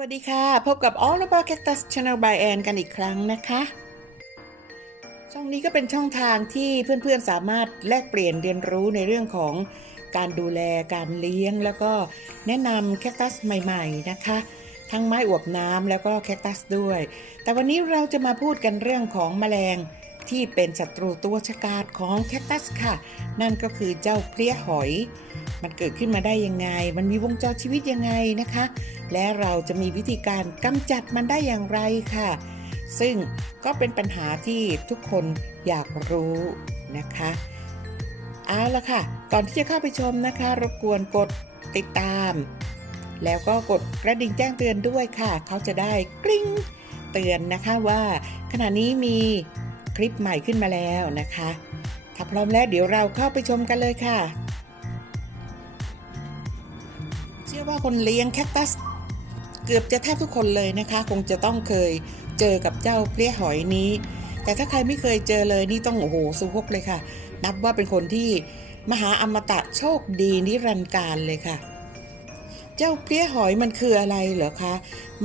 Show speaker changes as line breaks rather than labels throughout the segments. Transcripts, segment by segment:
วัสดีค่ะ พบกับ All About Cactus Channel by Ann กันอีกครั้งนะคะ ช่องนี้ก็เป็นช่องทางที่เพื่อนๆสามารถแลกเปลี่ยนเรียนรู้ในเรื่องของการดูแลการเลี้ยง แล้วก็แนะนำแคคตัสใหม่ๆนะคะ ทั้งไม้อวบน้ำแล้วก็แคคตัสด้วย แต่วันนี้เราจะมาพูดกันเรื่องของแมลง ที่เป็นศัตรูตัวฉกาจของแคคตัสค่ะ นั่นก็คือเจ้าเพลี้ยหอย มันเกิดขึ้นมาได้ยังไง มันมีวงจรชีวิตยังไงนะคะ และเราจะมีวิธีการกำจัดมันได้อย่างไรค่ะ ซึ่งก็เป็นปัญหาที่ทุกคนอยากรู้นะคะเอาละค่ะ ก่อนที่จะเข้าไปชมนะคะ รบกวนกดติดตาม แล้วก็กดกระดิ่งแจ้งเตือนด้วยค่ะ เขาจะได้กริ๊งเตือนนะคะว่า ขณะนี้มี คลิปใหม่ขึ้นมาแล้วนะคะ ถ้าพร้อมแล้วเดี๋ยวเราเข้าไปชมกันเลยค่ะ เชื่อว่าคนเลี้ยงแคคตัสเกือบจะแทบทุกคนเลยนะคะ คงจะต้องเคยเจอกับเจ้าเพลี้ยหอยนี้ แต่ถ้าใครไม่เคยเจอเลยนี่ต้องโอ้โหสุกเลยค่ะ นับว่าเป็นคนที่มหาอมตะโชคดีนิรันดร์การเลยค่ะ เจ้าเพลี้ยหอยมันคืออะไรเหรอคะ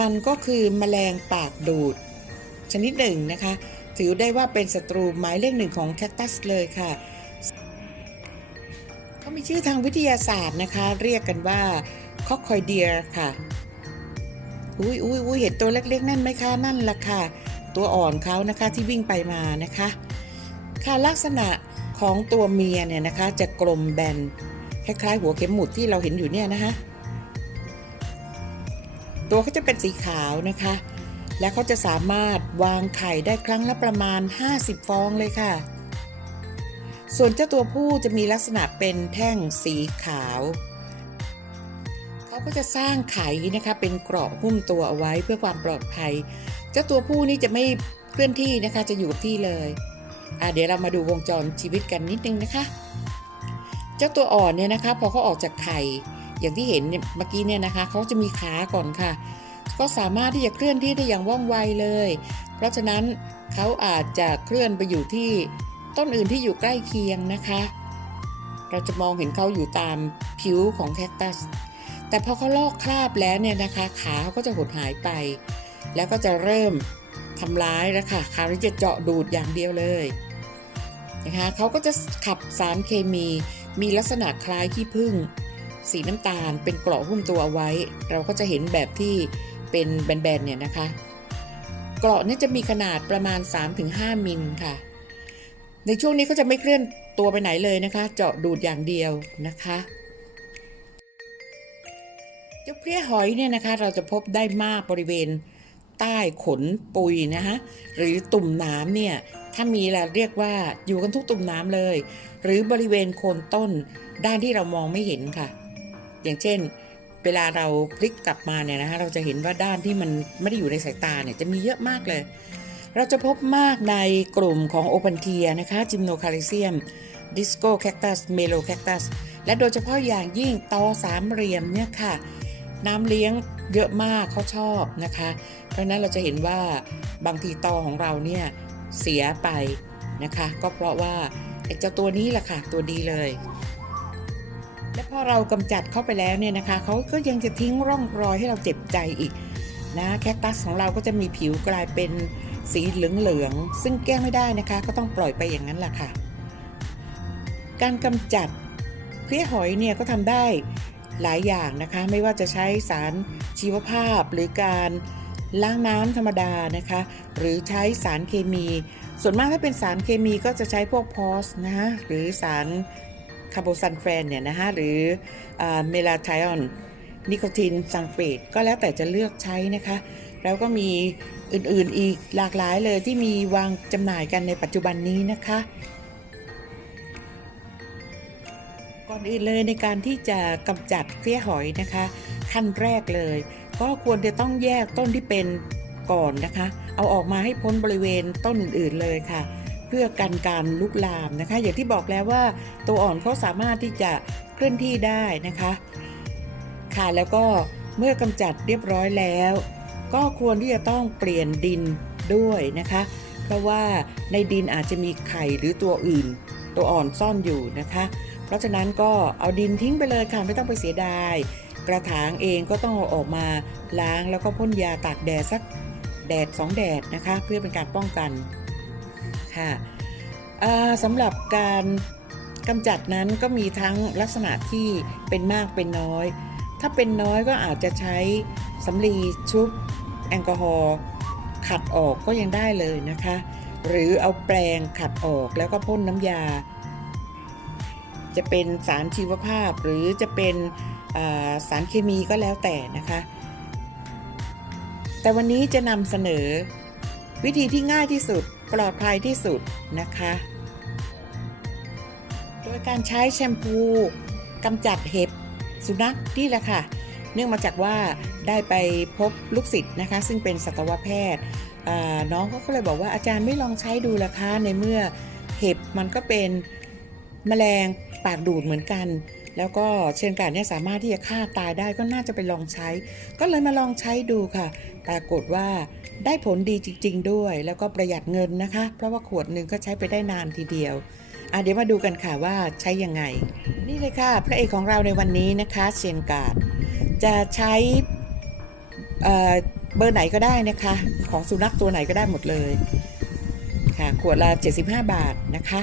มันก็คือแมลงปากดูด ชนิดหนึ่งนะคะ ถือได้ว่าเป็นศัตรูหมายเลขหนึ่งของแคคตัสเลยค่ะเขามีชื่อทางวิทยาศาสตร์นะคะ เรียกกันว่าคอคอยเดียค่ะ อุ้ยอุ้ยอุ้ยเห็นตัวเล็กๆ นั่นไหมคะ นั่นล่ะค่ะ ตัวอ่อนเขานะคะที่วิ่งไปมานะคะ ค่ะลักษณะของตัวเมียเนี่ยนะคะ จะกลมแบนคล้ายๆ หัวเข็มหมุดที่เราเห็นอยู่เนี่ยนะคะ ตัวเขาจะเป็นสีขาวนะคะ และเขาจะสามารถวางไข่ได้ครั้งละประมาณ 50 ฟองเลยค่ะ ส่วนเจ้าตัวผู้จะมีลักษณะเป็นแท่งสีขาว เขาก็จะสร้างไข่นะคะเป็นเกราะหุ้มตัวเอาไว้เพื่อความปลอดภัย เจ้าตัวผู้นี่จะไม่เคลื่อนที่นะคะจะอยู่กับที่เลยอะเดี๋ยวเรามาดูวงจรชีวิตกันนิดนึงนะคะ เจ้าตัวอ่อนเนี่ยนะคะพอเขาออกจากไข่อย่างที่เห็นเมื่อกี้เนี่ยนะคะเขาจะมีขาก่อนค่ะ ก็สามารถที่จะเคลื่อนที่ได้อย่างว่องไวเลย เพราะฉะนั้นเขาอาจจะเคลื่อนไปอยู่ที่ต้นอื่นที่อยู่ใกล้เคียงนะคะ เราจะมองเห็นเขาอยู่ตามผิวของแคคตัส แต่พอเขาลอกคราบแล้วเนี่ยนะคะขาเขาก็จะหดหายไป แล้วก็จะเริ่มทำร้ายแล้วค่ะคราวนี้จะเจาะดูดอย่างเดียวเลยนะคะเขาก็จะขับสารเคมี มีลักษณะคล้ายขี้ผึ้งสีน้ำตาลเป็นเกราะหุ้มตัวเอาไว้ เราก็จะเห็นแบบที่ เป็นแบนๆเนี่ยนะคะเกราะนี่จะมีขนาดประมาณ 3-5 มิลค่ะ ในช่วงนี้เขาจะไม่เคลื่อนตัวไปไหนเลยนะคะ เจาะดูดอย่างเดียวนะคะเจ้าเพลี้ยหอยเนี่ยนะคะ เราจะพบได้มากบริเวณใต้ขนปุยนะคะหรือตุ่มน้ำเนี่ยถ้ามีเราเรียกว่าอยู่กันทุกตุ่มน้ำเลย หรือบริเวณโคนต้นด้านที่เรามองไม่เห็นค่ะ อย่างเช่น เวลาเราพลิกกลับมาเนี่ยนะคะเราจะเห็นว่าด้านที่มันไม่ได้อยู่ในสายตาเนี่ยจะมีเยอะมากเลย เราจะพบมากในกลุ่มของโอปันเทียนะคะจิมโนคาลิเซียมดิสโกแคคตัสเมโลแคคตัสและโดยเฉพาะอย่างยิ่งตอสามเหลี่ยมเนี่ยค่ะ น้ำเลี้ยงเยอะมากเขาชอบนะคะ เพราะฉะนั้นเราจะเห็นว่าบางทีตอของเราเนี่ยเสียไปนะคะ ก็เพราะว่าไอ้เจ้าตัวนี้แหละค่ะตัวดีเลย และพอเรากำจัดเข้าไปแล้วเนี่ยนะคะเขาก็ยังจะทิ้งร่องรอยให้เราเจ็บใจอีกนะแคคตัสของเราก็จะมีผิวกลายเป็นสีเหลืองๆซึ่งแก้ไม่ได้นะคะ ก็ต้องปล่อยไปอย่างนั้นแหละค่ะ การกำจัดเพลี้ยหอยเนี่ยก็ทำได้หลายอย่างนะคะ ไม่ว่าจะใช้สารชีวภาพหรือการล้างน้ำธรรมดานะคะ หรือใช้สารเคมี ส่วนมากถ้าเป็นสารเคมีก็จะใช้พวกพอสนะะหรือสาร คาร์โบซันแฟนเนี่ยนะคะหรือเมลาไทออนนิโคตินซัลเฟตก็แล้วแต่จะเลือกใช้นะคะ แล้วก็มีอื่นๆอีกหลากหลายเลยที่มีวางจำหน่ายกันในปัจจุบันนี้นะคะ ก่อนอื่นเลยในการที่จะกำจัดเพลี้ยหอยนะคะ ขั้นแรกเลย ก็ควรจะต้องแยกต้นที่เป็นก่อนนะคะ เอาออกมาให้พ้นบริเวณต้นอื่นๆเลยค่ะ เพื่อกันการลุกลามนะคะ อย่างที่บอกแล้วว่าตัวอ่อนเขาสามารถที่จะเคลื่อนที่ได้นะคะ ค่ะแล้วก็เมื่อกำจัดเรียบร้อยแล้ว ก็ควรที่จะต้องเปลี่ยนดินด้วยนะคะ เพราะว่าในดินอาจจะมีไข่หรือตัวอื่น ตัวอ่อนซ่อนอยู่นะคะ เพราะฉะนั้นก็เอาดินทิ้งไปเลยค่ะไม่ต้องไปเสียดาย กระถางเองก็ต้องเอาออกมาล้างแล้วก็พ่นยาตากแดดสักแดดสองแดดนะคะ เพื่อเป็นการป้องกัน ค่ะสำหรับการกำจัดนั้นก็มีทั้งลักษณะที่เป็นมากเป็นน้อย ถ้าเป็นน้อยก็อาจจะใช้สำลีชุบแอลกอฮอล์ขัดออกก็ยังได้เลยนะคะ หรือเอาแปรงขัดออกแล้วก็พ่นน้ำยา จะเป็นสารชีวภาพหรือจะเป็นสารเคมีก็แล้วแต่นะคะ แต่วันนี้จะนำเสนอวิธีที่ง่ายที่สุด ปลอดภัยที่สุดนะคะ โดยการใช้แชมพูกำจัดเห็บสุนัขนี่แหละค่ะ เนื่องมาจากว่าได้ไปพบลูกศิษย์นะคะ ซึ่งเป็นสัตวแพทย์น้องเขาก็เลยบอกว่าอาจารย์ไม่ลองใช้ดูละคะในเมื่อเห็บมันก็เป็นแมลงปากดูดเหมือนกัน แล้วก็เชิญการเนี่ยสามารถที่จะฆ่าตายได้ก็น่าจะไปลองใช้ ก็เลยมาลองใช้ดูค่ะ ปรากฏว่าได้ผลดีจริง ๆ ด้วย แล้วก็ประหยัดเงินนะคะ เพราะว่าขวดหนึ่งก็ใช้ไปได้นานทีเดียวอะเดี๋ยวมาดูกันค่ะว่าใช้ยังไง นี่เลยค่ะ พระเอกของเราในวันนี้นะคะเชนการ์ดจะใช้เเบอร์ไหนก็ได้นะคะ ของสุนัขตัวไหนก็ได้หมดเลย ค่ะขวดละ75 บาทนะคะ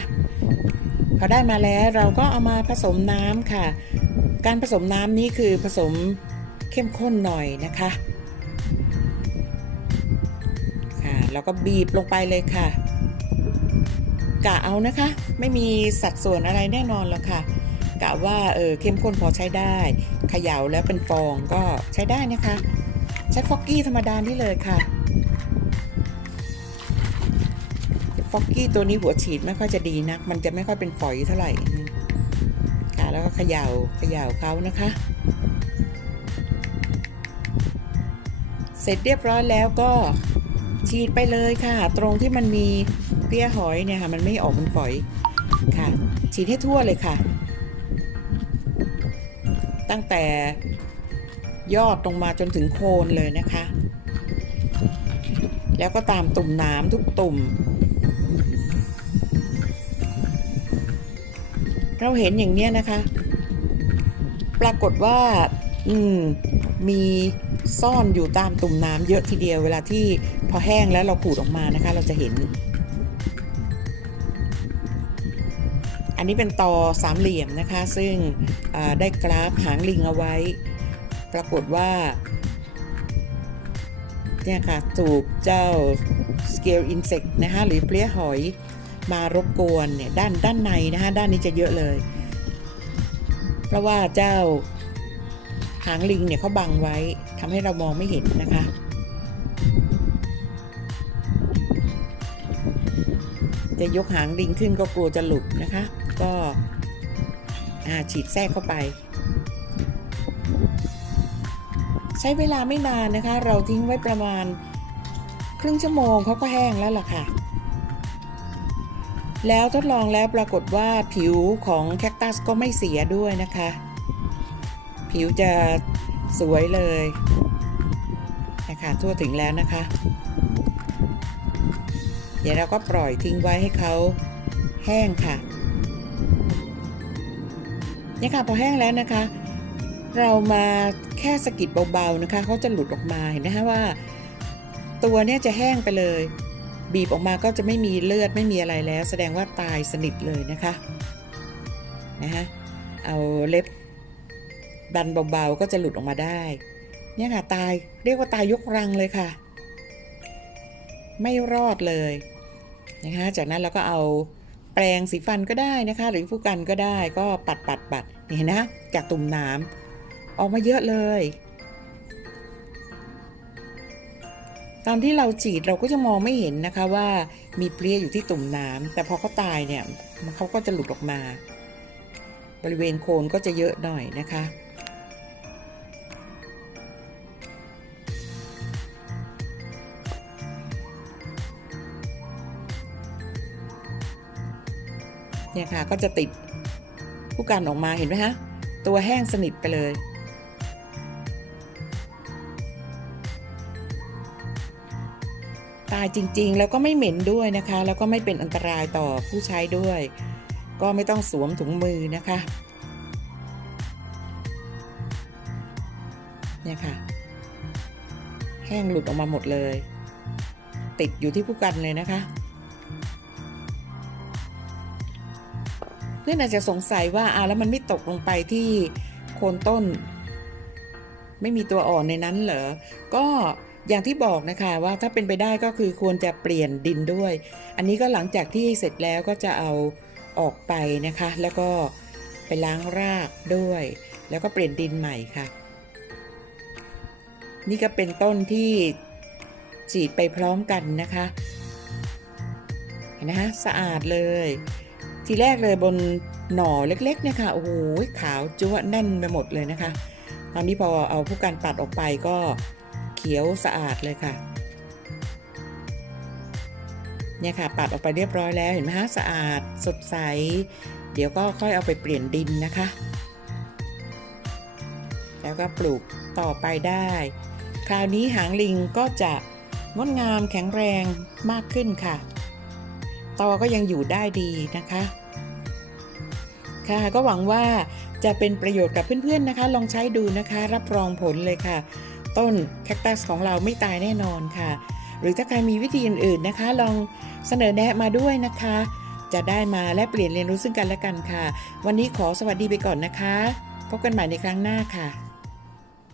พอได้มาแล้วเราก็เอามาผสมน้ำค่ะ การผสมน้ำนี้คือผสมเข้มข้นหน่อยนะคะค่ะแล้วก็บีบลงไปเลยค่ะกะเอานะคะ ไม่มีสัดส่วนอะไรแน่นอนหรอกค่ะกะว่าเออเข้มข้นพอใช้ได้เขย่าแล้วเป็นฟองก็ใช้ได้นะคะ ใช้ฟอกกี้ธรรมดานี่เลยค่ะ อกกี้ตัวนี้หัวฉีดไม่ค่อยจะดีนัก มันจะไม่ค่อยเป็นฝอยเท่าไหร่ค่ะแล้วก็เขย่าเขย่าเขานะคะ เสร็จเรียบร้อยแล้วก็ฉีดไปเลยค่ะ ตรงที่มันมีเปียหอยเนี่ยค่ะ มันไม่ออกเป็นฝอยค่ะ ฉีดให้ทั่วเลยค่ะ ตั้งแต่ยอดลงมาจนถึงโคนเลยนะคะ แล้วก็ตามตุ่มน้ำทุกตุ่ม เราเห็นอย่างเนี้ยนะคะ ปรากฏว่า อืม มีซ่อนอยู่ตามตุ่มน้ำเยอะทีเดียวเวลาที่พอแห้งแล้วเราขูดออกมานะคะ เราจะเห็น อันนี้เป็นตอสามเหลี่ยมนะคะ ซึ่งได้กราฟหางลิงเอาไว้ ปรากฏว่า เนี่ยค่ะ ถูกเจ้า scale insect นะคะหรือเปลี้ยหอย มารบกวนเนี่ยด้านด้านในนะคะด้านนี้จะเยอะเลย เพราะว่าเจ้าหางลิงเนี่ยเขาบังไว้ทำให้เรามองไม่เห็นนะคะจะยกหางลิงขึ้นก็กลัวจะหลุดนะคะ ก็อาฉีดแทรกเข้าไป ใช้เวลาไม่นานนะคะ เราทิ้งไว้ประมาณ ครึ่งชั่วโมงเขาก็แห้งแล้วล่ะค่ะ แล้วทดลองแล้วปรากฏว่าผิวของแคคตัสก็ไม่เสียด้วยนะคะ ผิวจะสวยเลยนะคะทั่วถึงแล้วนะคะ เดี๋ยวเราก็ปล่อยทิ้งไว้ให้เขาแห้งค่ะเนี่ยค่ะพอแห้งแล้วนะคะ เรามาแค่สกิดเบาๆนะคะเขาจะหลุดออกมาเห็นไหมคะว่า ตัวเนี่ยจะแห้งไปเลย บีบออกมาก็จะไม่มีเลือดไม่มีอะไรแล้ว แสดงว่าตายสนิทเลยนะคะนะฮะเอาเล็บดันเบาๆก็จะหลุดออกมาได้ เนี่ยค่ะตายเรียกว่าตายยกรังเลยค่ะ ไม่รอดเลยนะคะจากนั้นเราก็เอาแปรงสีฟันก็ได้นะคะ หรือผู้กันก็ได้ก็ปัดปัดปัดนี่เห็นนะจากตุ่มน้ำออกมาเยอะเลย ตอนที่เราฉีดเราก็จะมองไม่เห็นนะคะว่ามีเพลี้ยอยู่ที่ตุ่มน้ำแต่พอเขาตายเนี่ยมันเขาก็จะหลุดออกมา บริเวณโคนก็จะเยอะหน่อยนะคะเนี่ยค่ะก็จะติดผู้กันออกมาเห็นไหมฮะ ตัวแห้งสนิทไปเลย ตายจริงๆ แล้วก็ไม่เหม็นด้วยนะคะ แล้วก็ไม่เป็นอันตรายต่อผู้ใช้ด้วย ก็ไม่ต้องสวมถุงมือนะคะเนี่ยค่ะ แห้งหลุดออกมาหมดเลย ติดอยู่ที่ผู้กันเลยนะคะ เพื่อนอาจจะสงสัยว่าอ่าแล้วมันไม่ตกลงไปที่โคนต้น ไม่มีตัวอ่อนในนั้นเหรอ ก็ อย่างที่บอกนะคะว่าถ้าเป็นไปได้ก็คือควรจะเปลี่ยนดินด้วย อันนี้ก็หลังจากที่เสร็จแล้วก็จะเอาออกไปนะคะ แล้วก็ไปล้างรากด้วย แล้วก็เปลี่ยนดินใหม่ค่ะ นี่ก็เป็นต้นที่ฉีดไปพร้อมกันนะคะเห็นไหมฮะสะอาดเลย ทีแรกเลยบนหน่อเล็กๆเนี่ยค่ะโอ้โหขาวจั๊วแน่นไปหมดเลยนะคะ ตอนนี้พอเอาผู้การปัดออกไปก็ ขียวสะอาดเลยค่ะ เนี่ยค่ะปัดออกไปเรียบร้อยแล้วเห็นไหมฮะสะอาดสดใส เดี๋ยวก็ค่อยเอาไปเปลี่ยนดินนะคะ แล้วก็ปลูกต่อไปได้ คราวนี้หางลิงก็จะงดงามแข็งแรงมากขึ้นค่ะ ตอก็ยังอยู่ได้ดีนะคะ ค่ะก็หวังว่าจะเป็นประโยชน์กับเพื่อนๆนะคะ ลองใช้ดูนะคะ รับรองผลเลยค่ะ ต้นแคคตัสของเราไม่ตายแน่นอนค่ะ หรือถ้าใครมีวิธีอื่นๆนะคะ ลองเสนอแนะมาด้วยนะคะ จะได้มาและเปลี่ยนเรียนรู้ซึ่งกันและกันค่ะ วันนี้ขอสวัสดีไปก่อนนะคะ พบกันใหม่ในครั้งหน้าค่ะ